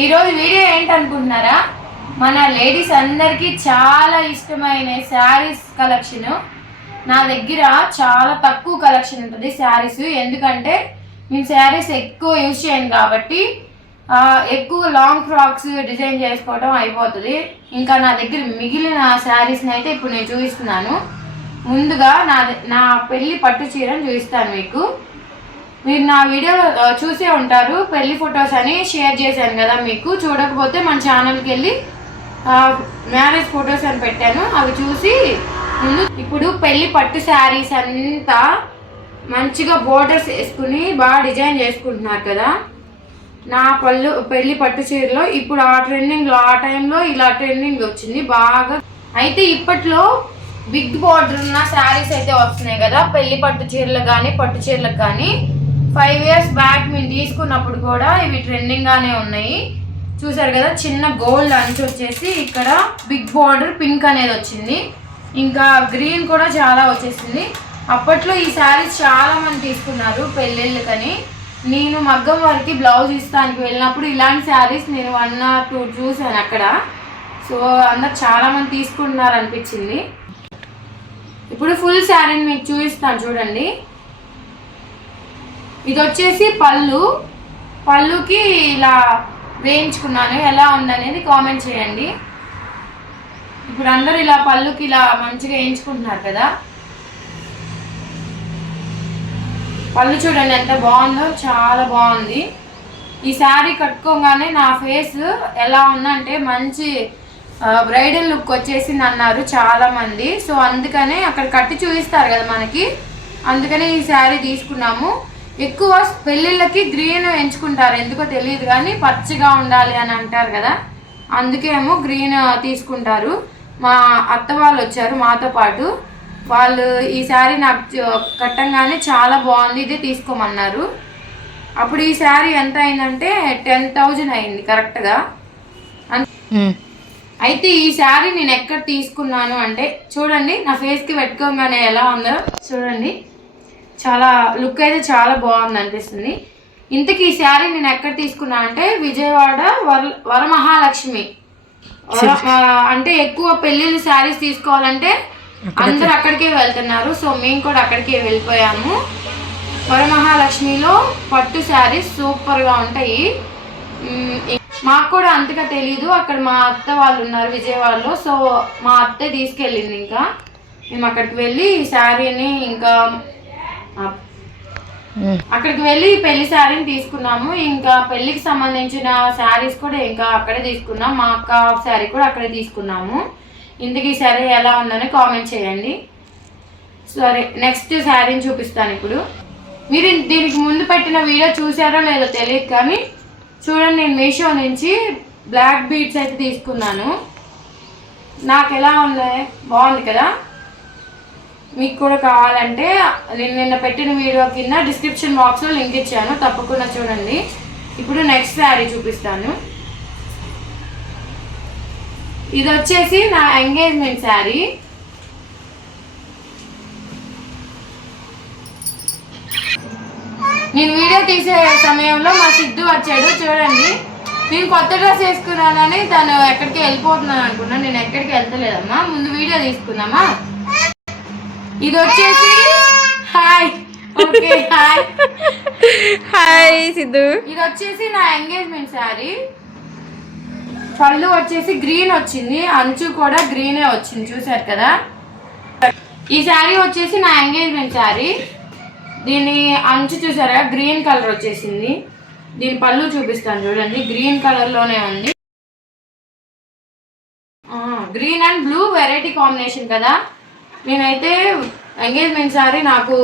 ఈరోజు వీడియో ఏంటనుకుంటున్నారా? మన లేడీస్ అందరికీ చాలా ఇష్టమైన శారీస్ కలెక్షన్. నా దగ్గర చాలా తక్కువ కలెక్షన్ ఉంటుంది శారీస్. ఎందుకంటే నేను శారీస్ ఎక్కువ యూజ్ చేయను కాబట్టి ఎక్కువ లాంగ్ ఫ్రాక్స్ డిజైన్ చేసుకోవడం అయిపోతుంది. ఇంకా నా దగ్గర మిగిలిన శారీస్ని అయితే ఇప్పుడు నేను చూపిస్తున్నాను. ముందుగా నా పెళ్లి పట్టు చీరను చూపిస్తాను మీకు. మీరు నా వీడియో చూసే ఉంటారు, పెళ్లి ఫొటోస్ అని షేర్ చేశాను కదా మీకు. చూడకపోతే మన ఛానల్కి వెళ్ళి మ్యారేజ్ ఫొటోస్ అని పెట్టాను, అవి చూసి ముందు. ఇప్పుడు పెళ్లి పట్టు శారీస్ అంతా మంచిగా బోర్డర్స్ వేసుకుని బాగా డిజైన్ చేసుకుంటున్నారు కదా. నా పెళ్లి పట్టు చీరలో ఇప్పుడు ఆ ట్రెండింగ్లో, ఆ టైంలో ఇలా ట్రెండింగ్ వచ్చింది బాగా. అయితే ఇప్పట్లో బిగ్ బోర్డర్ ఉన్న శారీస్ అయితే వస్తున్నాయి కదా పెళ్లి పట్టు చీరలకు కానీ పట్టు చీరలకు కానీ. 5 years బ్యాక్ మేము తీసుకున్నప్పుడు కూడా ఇవి ట్రెండింగ్గానే ఉన్నాయి. చూసారు కదా, చిన్న గోల్డ్ అంచు వచ్చేసి ఇక్కడ బిగ్ బార్డర్ పింక్ అనేది వచ్చింది. ఇంకా గ్రీన్ కూడా చాలా వచ్చేసింది. అప్పట్లో ఈ శారీస్ చాలా మంది తీసుకున్నారు పెళ్ళిళ్ళకని. నేను మగ్గం వరకు బ్లౌజ్ ఇస్తానికి వెళ్ళినప్పుడు ఇలాంటి శారీస్ నేను 1 or 2 చూసాను అక్కడ. సో అందరు చాలా మంది తీసుకుంటున్నారు అనిపించింది. ఇప్పుడు ఫుల్ శారీని మీకు చూపిస్తాను చూడండి. ఇది వచ్చేసి పళ్ళుకి ఇలా వేయించుకున్నాను. ఎలా ఉందనేది కామెంట్ చేయండి. ఇప్పుడు అందరూ ఇలా పళ్ళుకి ఇలా మంచిగా వేయించుకుంటున్నారు కదా. పళ్ళు చూడండి ఎంత బాగుందో, చాలా బాగుంది. ఈ శారీ కట్టుకోగానే నా ఫేస్ ఎలా ఉందంటే మంచి బ్రైడల్ లుక్ వచ్చేసింది అన్నారు చాలా మంది. సో అందుకనే అక్కడ కట్టి చూపిస్తారు కదా మనకి, అందుకనే ఈ శారీ తీసుకున్నాము. ఎక్కువ పెళ్ళిళ్ళకి గ్రీన్ ఎంచుకుంటారు, ఎందుకో తెలియదు కానీ పచ్చగా ఉండాలి అని అంటారు కదా, అందుకేమో గ్రీన్ తీసుకుంటారు. మా అత్త వాళ్ళు వచ్చారు మాతో పాటు, వాళ్ళు ఈ శారీ నాకు కట్టంగానే చాలా బాగుంది, ఇదే తీసుకోమన్నారు. అప్పుడు ఈ శారీ ఎంత అయిందంటే 10,000 అయింది కరెక్ట్గా. అయితే ఈ శారీ నేను ఎక్కడ తీసుకున్నాను అంటే చూడండి, నా ఫేస్కి పెట్టుకోగానే ఎలా ఉందో చూడండి. చాలా లుక్ అయితే చాలా బాగుంది అనిపిస్తుంది. ఇంతకీ ఈ శారీ నేను ఎక్కడ తీసుకున్నా అంటే విజయవాడ వరమహాలక్ష్మి. అంటే ఎక్కువ పెళ్ళిళ్ళ శారీస్ తీసుకోవాలంటే అందరు అక్కడికే వెళ్తున్నారు. సో మేము కూడా అక్కడికే వెళ్ళిపోయాము. వరమహాలక్ష్మిలో పట్టు శారీస్ సూపర్గా ఉంటాయి. మాకు కూడా అంతగా తెలీదు, అక్కడ మా అత్త వాళ్ళు ఉన్నారు విజయవాడలో. సో మా అత్తే తీసుకెళ్ళింది. ఇంకా మేము అక్కడికి వెళ్ళి ఈ శారీని ఇంకా అక్కడికి వెళ్ళి పెళ్లి శారీని తీసుకున్నాము. ఇంకా పెళ్లికి సంబంధించిన శారీస్ కూడా ఇంకా అక్కడే తీసుకున్నాం. మా అక్క శారీ కూడా అక్కడే తీసుకున్నాము. ఇంతకీ ఈ శారీ ఎలా ఉందని కామెంట్ చేయండి. సరే, నెక్స్ట్ శారీని చూపిస్తాను ఇప్పుడు. మీరు దీనికి ముందు పెట్టిన వీడియో చూసారో లేదో తెలియదు కానీ చూడండి, నేను మీషో నుంచి బ్లాక్ బీడ్స్ అయితే తీసుకున్నాను. నాకు ఎలా ఉంది, బాగుంది కదా. మీకు కూడా కావాలంటే నేను నిన్న పెట్టిన వీడియో కింద డిస్క్రిప్షన్ బాక్స్లో లింక్ ఇచ్చాను, తప్పకుండా చూడండి. ఇప్పుడు నెక్స్ట్ శారీ చూపిస్తాను. ఇది వచ్చేసి నా ఎంగేజ్మెంట్ శారీ. నేను వీడియో తీసే సమయంలో మా సిద్ధు వచ్చాడు చూడండి. నేను కొత్త డ్రెస్ వేసుకున్నానని తను ఎక్కడికి వెళ్ళిపోతున్నాను అనుకున్నాను. నేను ఎక్కడికి వెళ్తలేదమ్మా, ముందు వీడియో తీసుకుందామా. ఇది వచ్చేసి hi, okay hi hi Siddhu. ఇది వచ్చేసి నా ఎంగేజ్మెంట్ శారీ. పళ్ళు వచ్చేసి గ్రీన్ వచ్చింది, అంచు కూడా గ్రీనే వచ్చింది, చూసారు కదా. ఈ శారీ వచ్చేసి నా ఎంగేజ్మెంట్ శారీ. దీని అంచు చూసారా, గ్రీన్ కలర్ వచ్చేసింది. దీని పళ్ళు చూపిస్తాను చూడండి, గ్రీన్ కలర్లోనే ఉంది. Green and blue variety combination కదా. నేనైతే ఎంగేజ్మెంట్ శారీ నాకు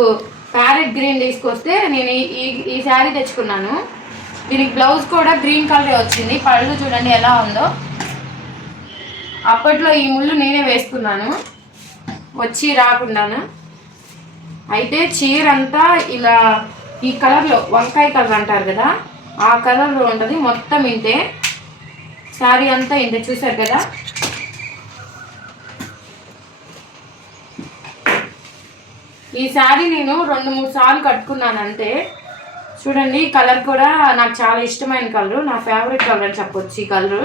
ప్యారెట్ గ్రీన్ తీసుకొస్తే నేను ఈ శారీ తెచ్చుకున్నాను. దీనికి బ్లౌజ్ కూడా గ్రీన్ కలరే వచ్చింది. పళ్ళు చూడండి ఎలా ఉందో. అప్పట్లో ఈ ముళ్ళు నేనే వేసుకున్నాను వచ్చి రాకుండాను. అయితే చీర అంతా ఇలా ఈ కలర్లో, వంకాయ కలర్ అంటారు కదా, ఆ కలర్లో ఉంటుంది. మొత్తం ఇంతే, శారీ అంతా ఇంతే, చూసారు కదా. ఈ శారీ నేను 2-3 సార్లు కట్టుకున్నాను అంతే. చూడండి కలర్ కూడా నాకు చాలా ఇష్టమైన కలర్, నా ఫేవరెట్ కలర్ అని చెప్పొచ్చు ఈ కలర్.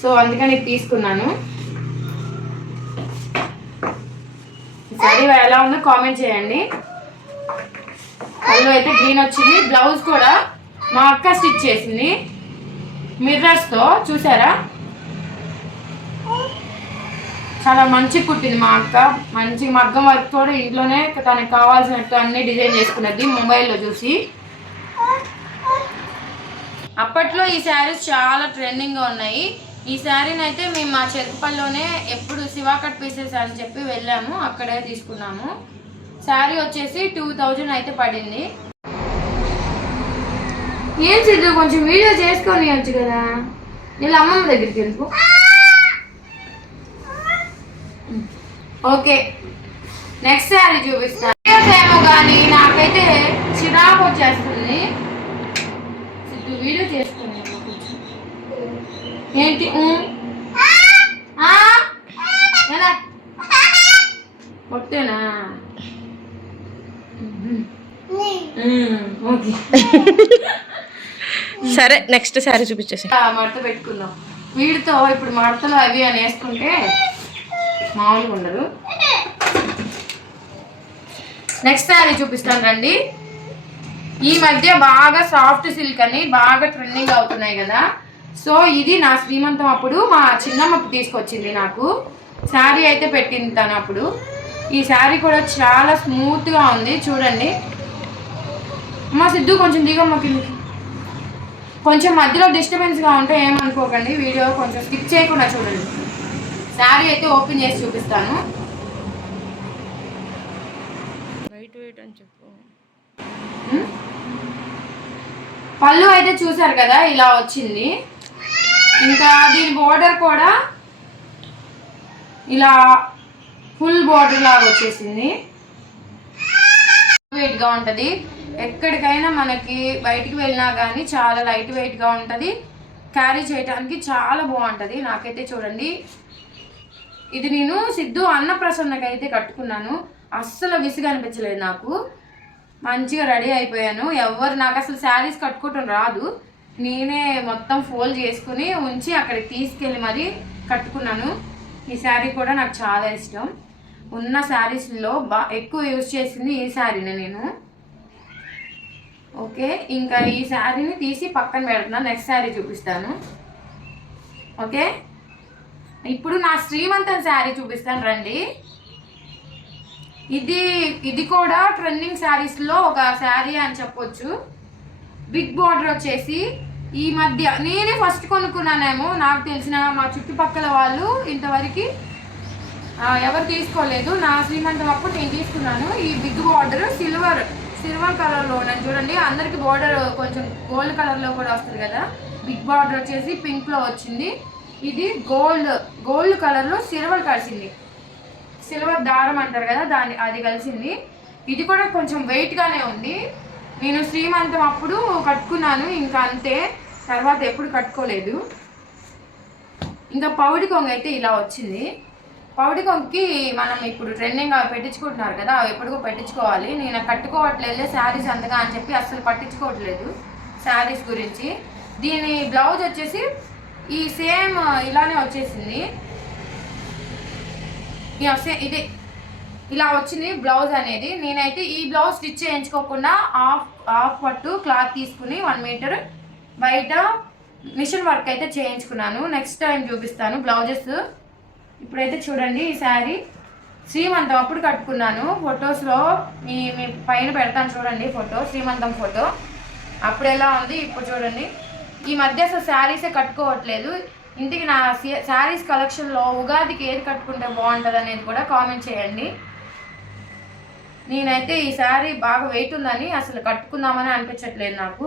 సో అందుకని ఇది తీసుకున్నాను. సారీ ఎలా ఉందో కామెంట్ చేయండి. కలర్ అయితే గ్రీన్ వచ్చింది. బ్లౌజ్ కూడా మా అక్క స్టిచ్ చేసింది మిర్రర్స్తో, చూసారా? చాలా మంచి కుట్టింది మా అక్క. మంచి మగ్గం వర్క్ కూడా ఇంట్లోనే తనకు కావాల్సినట్టు అన్ని డిజైన్ చేసుకున్నది మొబైల్లో చూసి. అప్పట్లో ఈ శారీస్ చాలా ట్రెండింగ్గా ఉన్నాయి. ఈ శారీని అయితే మేము మా చెరుకుపల్లిలోనే ఎప్పుడు శివా కట్ పీసెస్ అని చెప్పి వెళ్ళాము, అక్కడే తీసుకున్నాము. శారీ వచ్చేసి 2000 అయితే పడింది. ఏం సిద్ధు కొంచెం వీడియో చేసుకొని వచ్చు కదా, వీళ్ళ అమ్మమ్మ దగ్గరికి వెళ్ళిపో. ఓకే, నెక్స్ట్ శారీ చూపిస్తాను. ఏమో కానీ నాకైతే చిరాకు వచ్చేస్తుంది. సిద్ధు వీడియో చేసుకుని ఏంటి ఎలా కొట్టేనా? ఓకే సరే నెక్స్ట్ శారీ చూపించేసి మడత పెట్టుకుందాం. వీడితో ఇప్పుడు మడతలు అవి అని వేసుకుంటే మామూలుగా ఉండదు. నెక్స్ట్ శారీ చూపిస్తాను రండి. ఈ మధ్య బాగా సాఫ్ట్ సిల్క్ అని బాగా ట్రెండింగ్ అవుతున్నాయి కదా. సో ఇది నా శ్రీమంతం అప్పుడు మా చిన్నమ్మకు తీసుకొచ్చింది నాకు. శారీ అయితే పెట్టింది తను అప్పుడు. ఈ శారీ కూడా చాలా స్మూత్గా ఉంది చూడండి. అమ్మ సిద్ధు కొంచెం దిగమ్మ కిందకి. కొంచెం మధ్యలో డిస్టర్బెన్స్గా ఉంటే ఏమనుకోకండి, వీడియో కొంచెం స్కిప్ చేయకుండా చూడండి. శారీ అయితే ఓపెన్ చేసి చూపిస్తాను. పళ్ళు అయితే చూసారు కదా ఇలా వచ్చింది. ఇంకా దీని బోర్డర్ కూడా ఇలా ఫుల్ బోర్డర్ లాగా వచ్చేసింది. వెయిట్గా ఉంటుంది. ఎక్కడికైనా మనకి బయటికి వెళ్ళినా కానీ చాలా లైట్ వెయిట్గా ఉంటుంది. క్యారీ చేయడానికి చాలా బాగుంటుంది. నాకైతే చూడండి, ఇది నేను సిద్ధు అన్నప్రసన్నకి అయితే కట్టుకున్నాను. అస్సలు విసుగు అనిపించలేదు నాకు. మంచిగా రెడీ అయిపోయాను. నాకు అసలు శారీస్ కట్టుకోవటం రాదు. నేనే మొత్తం ఫోల్డ్ చేసుకుని ఉంచి అక్కడికి తీసుకెళ్ళి మరీ కట్టుకున్నాను. ఈ శారీ కూడా నాకు చాలా ఇష్టం. ఉన్న శారీస్లో ఎక్కువ యూజ్ చేసింది ఈ శారీని నేను. ఓకే, ఇంకా ఈ శారీని తీసి పక్కన పెడుతున్నాను. నెక్స్ట్ శారీ చూపిస్తాను. ఓకే, ఇప్పుడు నా శ్రీమంతం శారీ చూపిస్తాను రండి. ఇది కూడా ట్రెండింగ్ శారీస్లో ఒక శారీ అని చెప్పొచ్చు. బిగ్ బార్డర్ వచ్చేసి ఈ మధ్య నేనే ఫస్ట్ కొనుక్కున్నానేమో, నాకు తెలిసిన మా చుట్టుపక్కల వాళ్ళు ఇంతవరకు ఎవరు తీసుకోలేదు. నా శ్రీమంతం అప్పుడు నేను తీసుకున్నాను. ఈ బిగ్ బార్డర్ సిల్వర్ కలర్లో నేను చూడండి. అందరికి బార్డర్ కొంచెం గోల్డ్ కలర్లో కూడా వస్తుంది కదా. బిగ్ బార్డర్ వచ్చేసి పింక్లో వచ్చింది. ఇది గోల్డ్ కలర్లో సిల్వర్ కలిసింది. సిల్వర్ దారం అంటారు కదా, అది కలిసింది. ఇది కూడా కొంచెం వెయిట్గానే ఉంది. నేను శ్రీమంతం అప్పుడు కట్టుకున్నాను, ఇంకా అంతే. తర్వాత ఎప్పుడు కట్టుకోలేదు. ఇంకా పౌడి కొంగ అయితే ఇలా వచ్చింది. పౌడి కొంగకి మనం ఇప్పుడు ట్రెండింగ్ పెట్టించుకుంటున్నారు కదా, అవి ఎప్పుడుకో పెట్టించుకోవాలి. నేను కట్టుకోవట్లేదు శారీస్ అంతగా అని చెప్పి అస్సలు పట్టించుకోవట్లేదు శారీస్ గురించి. దీని బ్లౌజ్ వచ్చేసి ఈ సేమ్ ఇలానే వచ్చేసింది. ఇది ఇలా వచ్చింది బ్లౌజ్ అనేది. నేనైతే ఈ బ్లౌజ్ స్టిచ్ చేయించుకోకుండా హాఫ్ పట్టు క్లాత్ తీసుకుని 1 మీటర్ బయట మిషన్ వర్క్ అయితే చేయించుకున్నాను. నెక్స్ట్ టైం చూపిస్తాను బ్లౌజెస్. ఇప్పుడైతే చూడండి, ఈ శారీ శ్రీమంతం అప్పుడు కట్టుకున్నాను. ఫొటోస్లో మీ పైన పెడతాను చూడండి ఫోటో, శ్రీమంతం ఫోటో. అప్పుడు ఎలా ఉంది ఇప్పుడు చూడండి. ఈ మధ్య అసలు శారీసే కట్టుకోవట్లేదు. ఇంటికి నా శారీస్ కలెక్షన్లో ఉగాదికి ఏది కట్టుకుంటే బాగుంటుంది అనేది కూడా కామెంట్ చేయండి. నేనైతే ఈ శారీ బాగా వెయిట్ ఉందని అసలు కట్టుకుందామని అనిపించట్లేదు నాకు.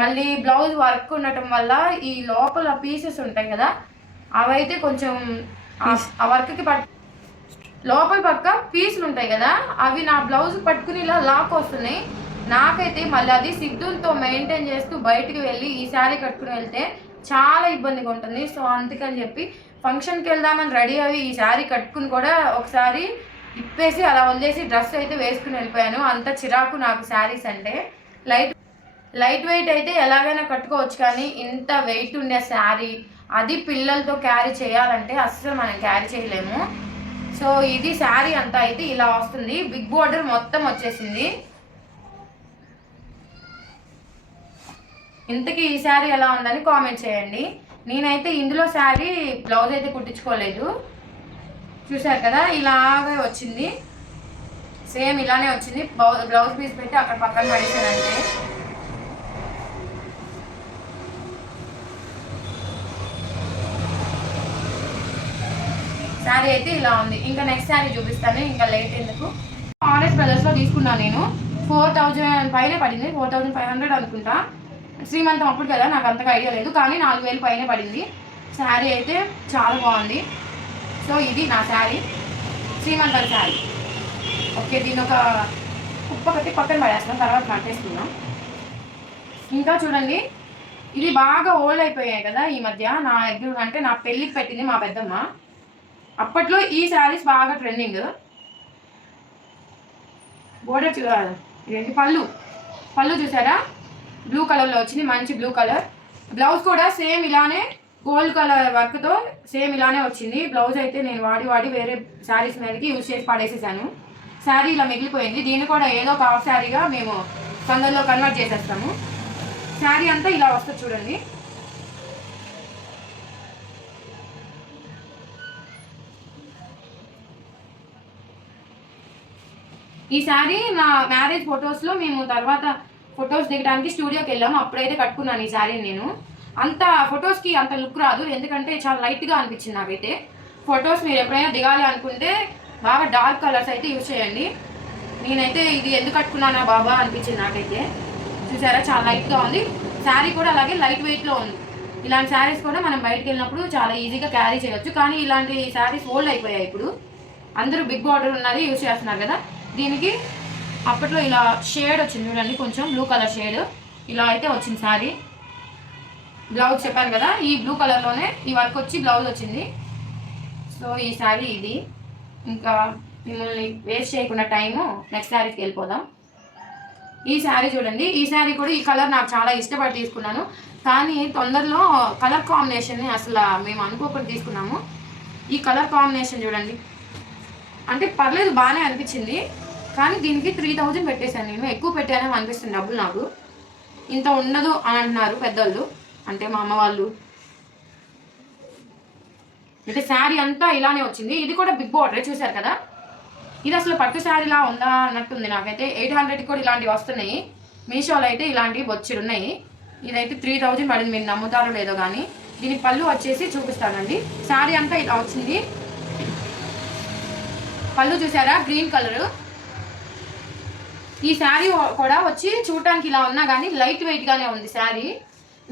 మళ్ళీ బ్లౌజ్ వర్క్ ఉండటం వల్ల ఈ లోపల పీసెస్ ఉంటాయి కదా, అవైతే కొంచెం ఆ వర్క్కి లోపల పక్క పీసులు ఉంటాయి కదా, అవి నా బ్లౌజ్ పట్టుకుని ఇలా లాక్ వస్తున్నాయి. నాకైతే మళ్ళీ అది సిగ్గులతో మెయింటైన్ చేస్తూ బయటికి వెళ్ళి ఈ శారీ కట్టుకుని వెళ్తే చాలా ఇబ్బందిగా ఉంటుంది. సో అందుకని చెప్పి ఫంక్షన్కి వెళ్దామని రెడీ అవి ఈ శారీ కట్టుకుని కూడా ఒకసారి ఇప్పేసి అలా వదిలేసి డ్రెస్ అయితే వేసుకుని వెళ్ళిపోయాను. అంత చిరాకు నాకు శారీస్ అంటే. లైట్ వెయిట్ అయితే ఎలాగైనా కట్టుకోవచ్చు, కానీ ఇంత వెయిట్ ఉండే శారీ అది పిల్లలతో క్యారీ చేయాలంటే అస్సలు మనం క్యారీ చేయలేము. సో ఇది శారీ అంతా అయితే ఇలా వస్తుంది. బిగ్ బోర్డర్ మొత్తం వచ్చేసింది. ఇంతకీ ఈ శారీ ఎలా ఉందని కామెంట్ చేయండి. నేనైతే ఇందులో శారీ బ్లౌజ్ అయితే కుట్టించుకోలేదు. చూసారు కదా, ఇలాగే వచ్చింది. సేమ్ ఇలానే వచ్చింది. బ్లౌజ్ పీస్ పెట్టి అక్కడ పక్కన పడేసానంటే. శారీ అయితే ఇలా ఉంది. ఇంకా నెక్స్ట్ శారీ చూపిస్తాను, ఇంకా లేట్ ఎందుకు. ఆర్ఎస్ బ్రదర్స్లో తీసుకున్నాను నేను. 4000 పైన పడింది, 4500 అనుకుంటా. శ్రీమంతం అప్పుడు కదా, నాకు అంతగా ఐడియా లేదు, కానీ 4000 పైన పడింది. శారీ అయితే చాలా బాగుంది. సో ఇది నా శారీ, శ్రీమంతం శారీ. ఓకే, దీని ఒక కుప్ప కట్టి పక్కన పడేస్తున్నాం, తర్వాత కట్టేసుకున్నాం. ఇంకా చూడండి, ఇది బాగా ఓల్డ్ అయిపోయాయి కదా ఈ మధ్య. నా ఎగ్గు అంటే నా పెళ్ళికి పెట్టింది మా పెద్దమ్మ. అప్పట్లో ఈ శారీస్ బాగా ట్రెండింగ్. బోర్డర్ ఇదేంటి, పళ్ళు చూసారా, బ్లూ కలర్లో వచ్చింది, మంచి బ్లూ కలర్. బ్లౌజ్ కూడా సేమ్ ఇలానే గోల్డ్ కలర్ వర్క్తో సేమ్ ఇలానే వచ్చింది. బ్లౌజ్ అయితే నేను వాడి వేరే శారీస్ మీదకి యూజ్ చేసి పడేసేసాను. శారీ ఇలా మిగిలిపోయింది. దీన్ని కూడా ఏదో ఒక హాఫ్ శారీగా మేము తొందరలో కన్వర్ట్ చేసేస్తాము. శారీ అంతా ఇలా వస్తుంది చూడండి. ఈ శారీ నా మ్యారేజ్ ఫొటోస్లో మేము తర్వాత ఫొటోస్ దిగడానికి స్టూడియోకి వెళ్ళాము. అప్పుడైతే కట్టుకున్నాను ఈ శారీని నేను. అంత ఫొటోస్కి అంత లుక్ రాదు, ఎందుకంటే చాలా లైట్గా అనిపించింది నాకైతే. ఫొటోస్ మీరు ఎప్పుడైనా దిగాలి అనుకుంటే బాగా డార్క్ కలర్స్ అయితే యూజ్ చేయండి. నేనైతే ఇది ఎందుకు కట్టుకున్నానా బాబా అనిపించింది నాకైతే. చూసారా, చాలా లైట్గా ఉంది. శారీ కూడా అలాగే లైట్ వెయిట్లో ఉంది. ఇలాంటి శారీస్ కూడా మనం బయటకు వెళ్ళినప్పుడు చాలా ఈజీగా క్యారీ చేయవచ్చు. కానీ ఇలాంటి శారీస్ ఓల్డ్ అయిపోయాయి ఇప్పుడు. అందరూ బిగ్ బార్డర్ ఉన్నది యూజ్ చేస్తున్నారు కదా. దీనికి అప్పట్లో ఇలా షేడ్ వచ్చింది చూడండి, కొంచెం బ్లూ కలర్ షేడ్ ఇలా అయితే వచ్చింది శారీ. బ్లౌజ్ చెప్పాను కదా, ఈ బ్లూ కలర్లోనే ఈ వర్క్ వచ్చి బ్లౌజ్ వచ్చింది. సో ఈ శారీ ఇది. ఇంకా మిమ్మల్ని వేస్ట్ చేయకుండా టైము నెక్స్ట్ శారీకి వెళ్ళిపోదాం. ఈ శారీ చూడండి, ఈ శారీ కూడా ఈ కలర్ నాకు చాలా ఇష్టపడి తీసుకున్నాను. కానీ తొందరలో కలర్ కాంబినేషన్ని అసలు మేము అనుకోకుండా తీసుకున్నాము. ఈ కలర్ కాంబినేషన్ చూడండి, అంటే పర్లేదు బాగానే అనిపించింది. కానీ దీనికి 3000 పెట్టేశాను నేను. ఎక్కువ పెట్టానేమో అనిపిస్తుంది డబ్బులు నాకు. ఇంత ఉండదు అని అంటున్నారు పెద్దోళ్ళు, అంటే మా అమ్మ వాళ్ళు. అయితే శారీ అంతా ఇలానే వచ్చింది. ఇది కూడా బిగ్ బార్డరే చూసారు కదా. ఇది అసలు పట్టు శారీలా ఉందా అన్నట్టుంది నాకైతే. 800కి కూడా ఇలాంటివి వస్తున్నాయి. మీషోలో అయితే ఇలాంటివి బొచ్చుడు ఉన్నాయి. ఇదైతే 3000 పడింది, మీరు నమ్ముతారో లేదో కానీ. దీని పళ్ళు వచ్చేసి చూపిస్తానండి. శారీ అంతా ఇలా వచ్చింది. పళ్ళు చూసారా, గ్రీన్ కలరు. ఈ శారీ కూడా వచ్చి చూడటానికి ఇలా ఉన్నా కానీ లైట్ వెయిట్గానే ఉంది శారీ.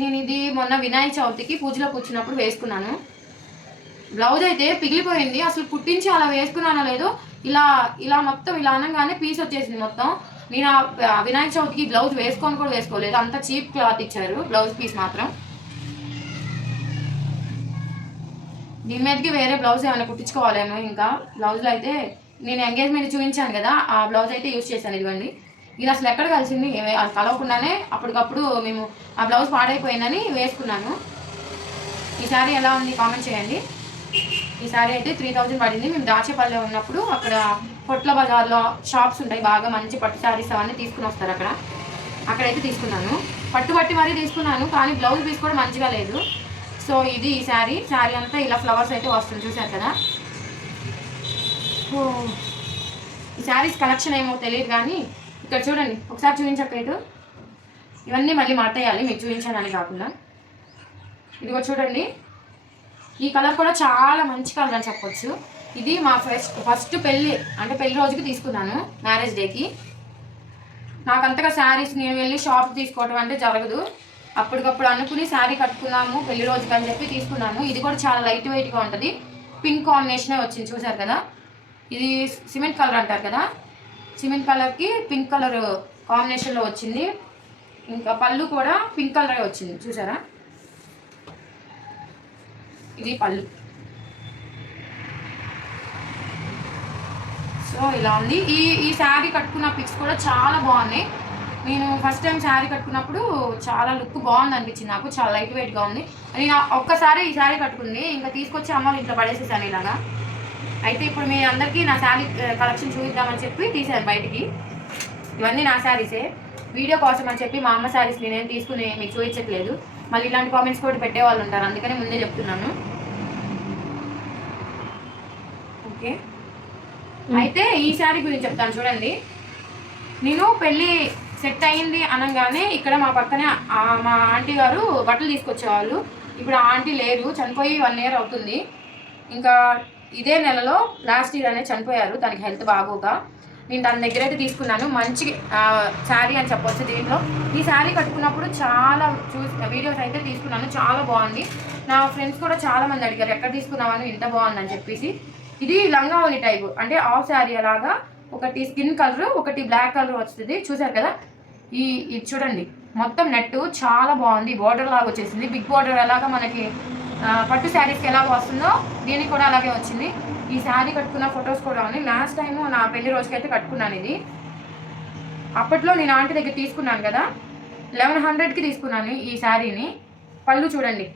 నేను ఇది మొన్న వినాయక చవితికి పూజలో కూర్చున్నప్పుడు వేసుకున్నాను. బ్లౌజ్ అయితే పిగిలిపోయింది. అసలు కుట్టించి అలా వేసుకున్నానో లేదో, ఇలా మొత్తం ఇలా అనగానే పీస్ వచ్చేసింది మొత్తం. నేను వినాయక చవితికి బ్లౌజ్ వేసుకొని కూడా వేసుకోలేదు, అంత చీప్ క్లాత్ ఇచ్చారు బ్లౌజ్ పీస్ మాత్రం. దీని మీదకి వేరే బ్లౌజ్ ఏమైనా కుట్టించుకోవాలేమో. ఇంకా బ్లౌజ్లో అయితే నేను ఎంగేజ్మెంట్ చూపించాను కదా, ఆ బ్లౌజ్ అయితే యూజ్ చేశాను. ఇదిగోండి, ఇది అసలు ఎక్కడ కలిసింది అది కలవకుండానే అప్పటికప్పుడు మేము ఆ బ్లౌజ్ పాడైపోయిందని వేసుకున్నాను. ఈ శారీ ఎలా ఉంది కామెంట్ చేయండి. ఈ శారీ అయితే 3000 పడింది. మేము దాచేపల్లి ఉన్నప్పుడు అక్కడ పొట్ల బజార్లో షాప్స్ ఉంటాయి బాగా మంచి పట్టు శారీస్ అవన్నీ తీసుకుని వస్తారు. అక్కడైతే తీసుకున్నాను, పట్టు మరీ తీసుకున్నాను. కానీ బ్లౌజ్ పీస్ కూడా మంచిగా లేదు. సో ఇది ఈ శారీ అంతా ఇలా ఫ్లవర్స్ అయితే వస్తుంది చూసారు కదా. ఈ శారీస్ కలెక్షన్ ఏమో తెలియదు కానీ ఇక్కడ చూడండి, ఒకసారి చూపించక్కలేదు. ఇవన్నీ మళ్ళీ మాట్లాడాలి మీకు చూపించాలని కాకుండా. ఇదిగో చూడండి, ఈ కలర్ కూడా చాలా మంచి కలర్ అని చెప్పొచ్చు. ఇది మా ఫస్ట్ పెళ్ళి రోజుకి తీసుకున్నాను, మ్యారేజ్ డేకి. నాకు అంతగా శారీస్ నేను వెళ్ళి షాప్ తీసుకోవడం అంటే జరగదు. అప్పటికప్పుడు అనుకుని శారీ కట్టుకున్నాము పెళ్లి రోజుకి అని చెప్పి తీసుకున్నాను. ఇది కూడా చాలా లైట్ వెయిట్గా ఉంటుంది. పింక్ కాంబినేషనే వచ్చింది చూసారు కదా. ఇది సిమెంట్ కలర్ అంటారు కదా, సిమెంట్ కలర్కి పింక్ కలర్ కాంబినేషన్లో వచ్చింది. ఇంకా పళ్ళు కూడా పింక్ కలరే వచ్చింది చూసారా. ఇది పళ్ళు. సో ఇలా ఉంది. ఈ శారీ కట్టుకున్న పిక్స్ కూడా చాలా బాగున్నాయి. నేను ఫస్ట్ టైం శారీ కట్టుకున్నప్పుడు చాలా లుక్ బాగుంది అనిపించింది నాకు, చాలా లైట్ వెయిట్గా ఉంది. నేను ఒక్కసారి ఈ శారీ కట్టుకుంది, ఇంకా తీసుకొచ్చి అమ్మ ఇంట్లో పడేసేసాను ఇలాగా. అయితే ఇప్పుడు మీ అందరికీ నా శారీ కలెక్షన్ చూపిద్దామని చెప్పి తీసాను బయటికి. ఇవన్నీ నా శారీసే, వీడియో కోసం అని చెప్పి మా అమ్మ శారీస్ నేనేం తీసుకుని మీకు చూపించట్లేదు. మళ్ళీ ఇలాంటి కామెంట్స్ కూడా పెట్టేవాళ్ళు ఉంటారు, అందుకని ముందే చెప్తున్నాను. ఓకే, అయితే ఈ శారీ గురించి చెప్తాను చూడండి. నేను పెళ్ళి సెట్ అయ్యింది అనగానే ఇక్కడ మా పక్కనే మా ఆంటీ గారు బట్టలు తీసుకొచ్చేవాళ్ళు. ఇప్పుడు ఆ ఆంటీ లేరు, చనిపోయి 1 year అవుతుంది. ఇంకా ఇదే నెలలో లాస్ట్ ఇయర్ అనేది చనిపోయారు, తనకి హెల్త్ బాగోక. నేను తన దగ్గర అయితే తీసుకున్నాను, మంచి శారీ అని చెప్పొచ్చు. దీంట్లో ఈ శారీ కట్టుకున్నప్పుడు చాలా వీడియోస్ అయితే తీసుకున్నాను, చాలా బాగుంది. నా ఫ్రెండ్స్ కూడా చాలా మంది అడిగారు ఎక్కడ తీసుకున్నామని, ఇంత బాగుందని చెప్పేసి. ఇది లంగా ఓని టైపు, అంటే హాఫ్ శారీ అలాగా, ఒకటి స్కిన్ కలర్ ఒకటి బ్లాక్ కలర్ వస్తుంది, చూసారు కదా. ఇది చూడండి, మొత్తం నెట్ చాలా బాగుంది, బార్డర్ లాగా వచ్చేసింది. బిగ్ బార్డర్ ఎలాగా మనకి పట్టు శారీస్కి ఎలాగ వస్తుందో దీనికి కూడా అలాగే వచ్చింది. ఈ శారీ కట్టుకున్న ఫొటోస్ కూడా ఉన్నాయి. లాస్ట్ టైము నా పెళ్లి రోజుకి అయితే కట్టుకున్నాను ఇది. అప్పట్లో నేను ఆంటీ దగ్గర తీసుకున్నాను కదా, 1100కి తీసుకున్నాను ఈ శారీని. పళ్ళు చూడండి,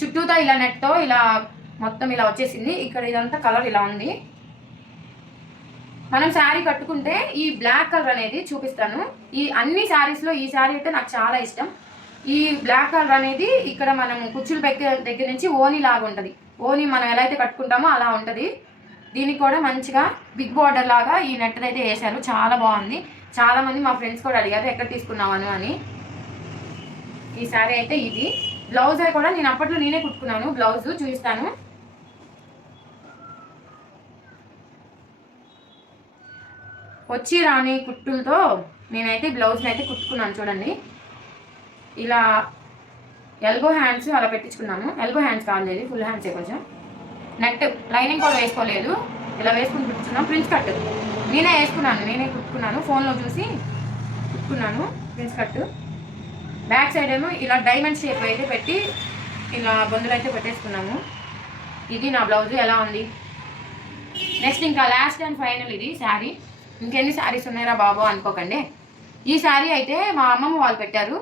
చుట్టూతో ఇలా నెట్తో ఇలా మొత్తం ఇలా వచ్చేసింది. ఇక్కడ ఇదంతా కలర్ ఇలా ఉంది. మనం శారీ కట్టుకుంటే ఈ బ్లాక్ కలర్ అనేది చూపిస్తాను. ఈ అన్ని శారీస్లో ఈ శారీ అయితే నాకు చాలా ఇష్టం. ఈ బ్లాక్ కలర్ అనేది ఇక్కడ మనం కుచ్చులు దగ్గర నుంచి ఓని లాగా ఉంటుంది. ఓని మనం ఎలా అయితే కట్టుకుంటామో అలా ఉంటుంది. దీనికి కూడా మంచిగా బిగ్ బార్డర్ లాగా ఈ నెట్ అయితే వేశారు, చాలా బాగుంది. చాలామంది మా ఫ్రెండ్స్ కూడా అడిగారు ఎక్కడ తీసుకున్నామని అని. ఈ శారీ అయితే ఇది. బ్లౌజ్ కూడా నేను అప్పట్లో నేనే కుట్టుకున్నాను, బ్లౌజ్ చూపిస్తాను. వచ్చి రాని కుట్టులతో నేనైతే బ్లౌజ్ని అయితే కుట్టుకున్నాను చూడండి. ఇలా ఎల్బో హ్యాండ్స్ అలా పెట్టించుకున్నాను. ఎల్బో హ్యాండ్స్ కాలేదు, ఫుల్ హ్యాండ్సే. కొంచెం నెట్ లైనింగ్ కూడా వేసుకోలేదు, ఇలా వేసుకుని కుట్టుకున్నాను. ప్రిన్స్ కట్ నేనే వేసుకున్నాను, నేనే కుట్టుకున్నాను, ఫోన్లో చూసి కుట్టుకున్నాను ప్రిన్స్ కట్. బ్యాక్ సైడ్ ఏమో ఇలా డైమండ్ షేప్ అయితే పెట్టి ఇలా బొందులు అయితే పెట్టేసుకున్నాము. ఇది నా బ్లౌజ్ ఎలా ఉంది. నెక్స్ట్ ఇంకా లాస్ట్ అండ్ ఫైనల్ ఇది శారీ. ఇంకెన్ని శారీస్ ఉన్నాయరా బాబు అనుకోకండి. ఈ శారీ అయితే మా అమ్మమ్మ వాళ్ళు పెట్టారు.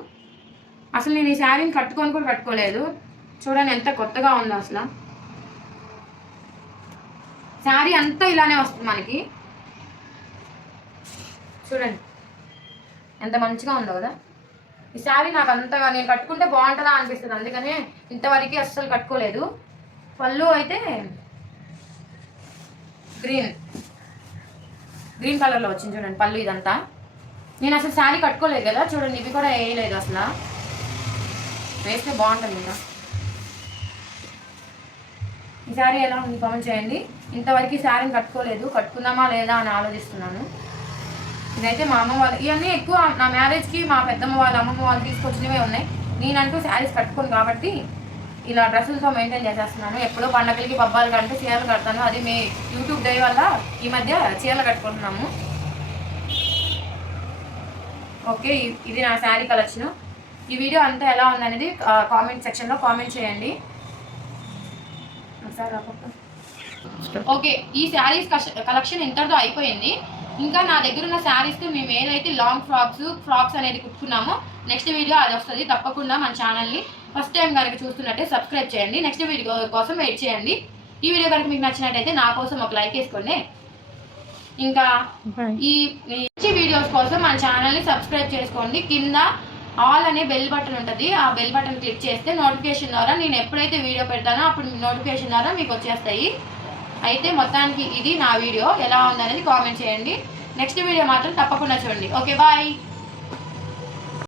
అసలు నేను ఈ శారీని కట్టుకొని కూడా కట్టుకోలేదు. చూడండి ఎంత కొత్తగా ఉందో అసలు. శారీ అంతా ఇలానే వస్తుంది మనకి, చూడండి ఎంత మంచిగా ఉందో కదా. ఈ శారీ నాకు అంతగా నేను కట్టుకుంటే బాగుంటుందా అనిపిస్తుంది, అందుకనే ఇంతవరకు అస్సలు కట్టుకోలేదు. పళ్ళు అయితే గ్రీన్ కలర్లో వచ్చింది చూడండి పళ్ళు. ఇదంతా నేను అసలు శారీ కట్టుకోలేదు కదా, చూడండి ఇవి కూడా వేయలేదు అసలు. వేస్తే బాగుంటుంది ఇంకా. ఈ శారీ ఎలా ఉంది కామెంట్ చేయండి. ఇంతవరకు ఈ శారీని కట్టుకోలేదు, కట్టుకుందామా లేదా అని ఆలోచిస్తున్నాను. ఇదైతే మా అమ్మ వాళ్ళు, ఇవన్నీ ఎక్కువ నా మ్యారేజ్కి మా పెద్దమ్మ వాళ్ళు అమ్మమ్మ వాళ్ళు తీసుకొచ్చినవే ఉన్నాయి. నేనంటూ శారీస్ కట్టుకోను కాబట్టి ఇలా డ్రెస్సులతో మెయింటైన్ చేసేస్తున్నాను. ఎప్పుడో పండగలకి పబ్బాలు కంటే చీరలు కడతాను, అది మీ యూట్యూబ్ డే వల్ల ఈ మధ్య చీరలు కట్టుకుంటున్నాము. ఓకే, ఇది నా శారీ కలెక్షన్. ఈ వీడియో అంతా ఎలా ఉందనేది కామెంట్ సెక్షన్లో కామెంట్ చేయండి. ఓకే, ఈ శారీస్ కలెక్షన్ ఇంతటితో అయిపోయింది. ఇంకా నా దగ్గర ఉన్న శారీస్తో మేము ఏదైతే లాంగ్ ఫ్రాక్స్ అనేది కుట్టుకున్నామో నెక్స్ట్ వీడియో అది వస్తుంది. తప్పకుండా మన ఛానల్ని ఫస్ట్ టైం కనుక చూస్తున్నట్టే సబ్స్క్రైబ్ చేయండి. నెక్స్ట్ వీడియో కోసం వెయిట్ చేయండి. ఈ వీడియో కనుక మీకు నచ్చినట్టయితే నా కోసం ఒక లైక్ వేసుకోండి. ఇంకా ఈ వీడియోస్ కోసం మన ఛానల్ని సబ్స్క్రైబ్ చేసుకోండి. కింద ఆల్ అనే బెల్ బటన్ ఉంటుంది, ఆ బెల్ బటన్ క్లిక్ చేస్తే నోటిఫికేషన్ ద్వారా నేను ఎప్పుడైతే వీడియో పెడతానో అప్పుడు నోటిఫికేషన్ ద్వారా మీకు వచ్చేస్తాయి. అయితే మొత్తానికి ఇది నా వీడియో ఎలా ఉందనేది కామెంట్ చేయండి. నెక్స్ట్ వీడియో మాత్రం తప్పకుండా చూడండి. Okay, bye.